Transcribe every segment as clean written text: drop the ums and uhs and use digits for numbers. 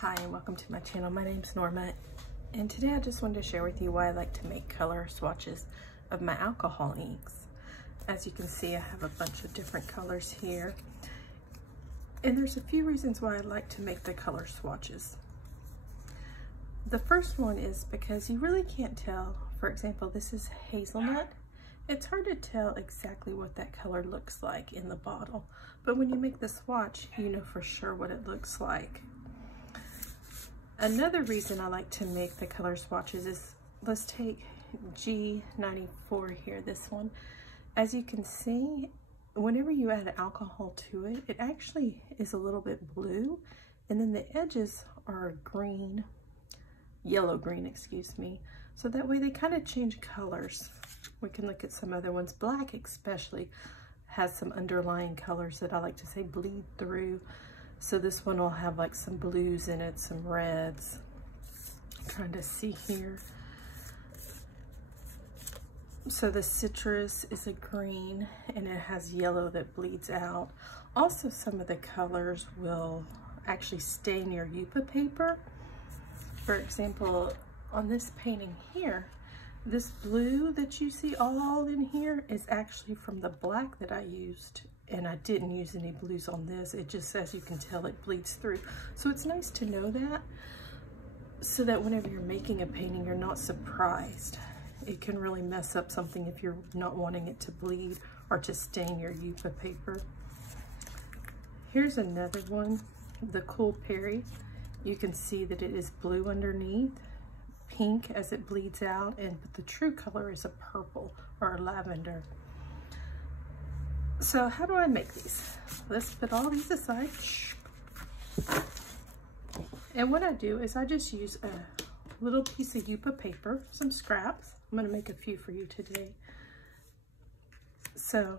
Hi and welcome to my channel. My name's Norma and today I just wanted to share with you why I like to make color swatches of my alcohol inks. As you can see, I have a bunch of different colors here, and there's a few reasons why I like to make the color swatches. The first one is because you really can't tell. For example, this is hazelnut. It's hard to tell exactly what that color looks like in the bottle, but when you make the swatch, you know for sure what it looks like. Another reason I like to make the color swatches is, let's take G94 here, this one. As you can see, whenever you add alcohol to it, it actually is a little bit blue, and then the edges are green, yellow-green, excuse me. So that way they kind of change colors. We can look at some other ones. Black especially has some underlying colors that I like to say bleed through. So this one will have like some blues in it, some reds. I'm trying to see here. So the citrus is a green and it has yellow that bleeds out. Also, some of the colors will actually stain your Yupa paper. For example, on this painting here, this blue that you see all in here is actually from the black that I used. And I didn't use any blues on this. It just, as you can tell, it bleeds through. So it's nice to know that, so that whenever you're making a painting, you're not surprised. It can really mess up something if you're not wanting it to bleed or to stain your Yupa paper. Here's another one, the Cool Berry. You can see that it is blue underneath, pink as it bleeds out, and the true color is a purple or a lavender. So how do I make these? Let's put all these aside. And what I do is I just use a little piece of Yupa paper, some scraps. I'm going to make a few for you today. So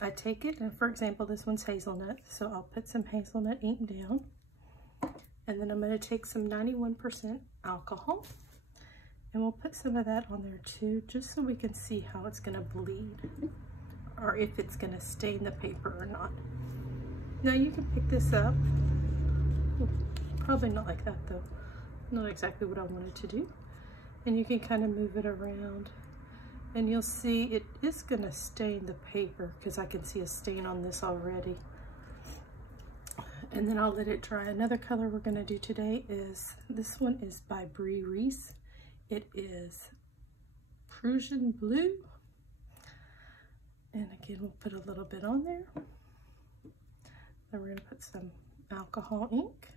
I take it, and for example, this one's hazelnut. So I'll put some hazelnut ink down. And then I'm going to take some 91% alcohol. And we'll put some of that on there too, just so we can see how it's going to bleed, or if it's going to stain the paper or not. Now you can pick this up. Probably not like that though. Not exactly what I wanted to do. And you can kind of move it around, and you'll see it is going to stain the paper because I can see a stain on this already. And then I'll let it dry. Another color we're going to do today is, this one is by Brie Reese. It is Prussian Blue. And again, we'll put a little bit on there. Then we're going to put some alcohol ink.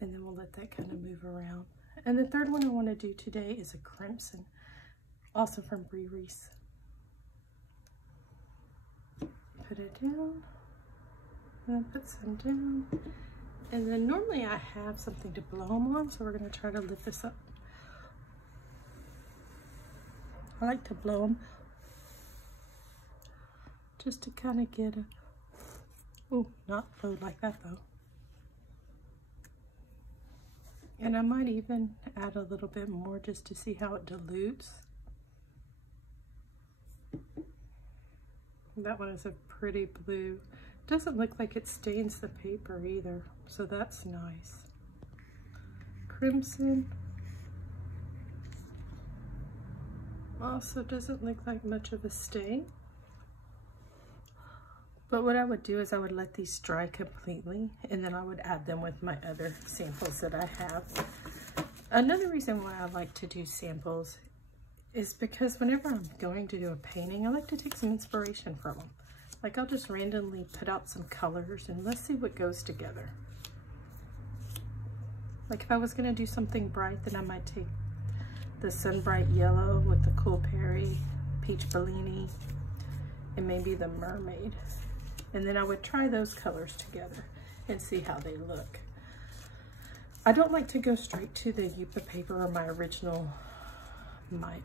And then we'll let that kind of move around. And the third one I want to do today is a crimson, also from Brie Reese. Put it down. And then put some down. And then normally I have something to blow them on, so we're going to try to lift this up. I like to blow them just to kind of get a, oh, not blow like that though. And I might even add a little bit more just to see how it dilutes. That one is a pretty blue. Doesn't look like it stains the paper either, so that's nice. Crimson. Also doesn't look like much of a stain. But what I would do is I would let these dry completely, and then I would add them with my other samples that I have. Another reason why I like to do samples is because whenever I'm going to do a painting, I like to take some inspiration from them. Like, I'll just randomly put out some colors and let's see what goes together. Like if I was gonna do something bright, then I might take the Sun Bright Yellow with the Cool Berry, Peach Bellini, and maybe the Mermaid. And then I would try those colors together and see how they look. I don't like to go straight to the Yupa paper or my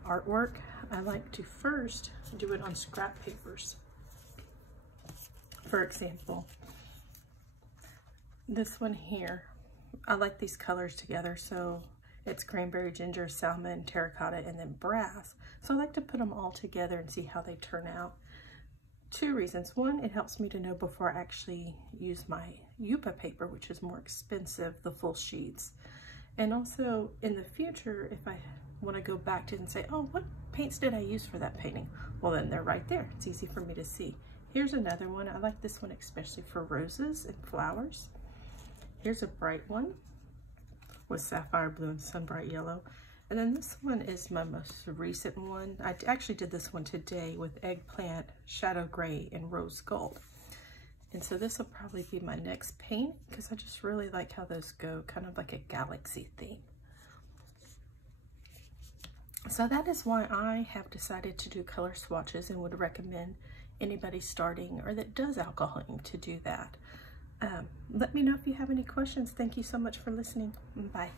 artwork. I like to first do it on scrap papers. For example, this one here, I like these colors together. So it's cranberry, ginger, salmon, terracotta, and then brass. So I like to put them all together and see how they turn out, 2 reasons. One, it helps me to know before I actually use my Yupa paper, which is more expensive, the full sheets. And also in the future, if I want to go back to it and say, oh, what paints did I use for that painting? Well, then they're right there. It's easy for me to see. Here's another one. I like this one especially for roses and flowers. Here's a bright one with sapphire blue and sunbright yellow. And then this one is my most recent one. I actually did this one today with eggplant, shadow gray, and rose gold. And so this will probably be my next paint because I just really like how those go, kind of like a galaxy theme. So that is why I have decided to do color swatches and would recommend anybody starting or that does alcoholing to do that. Let me know if you have any questions. Thank you so much for listening. Bye.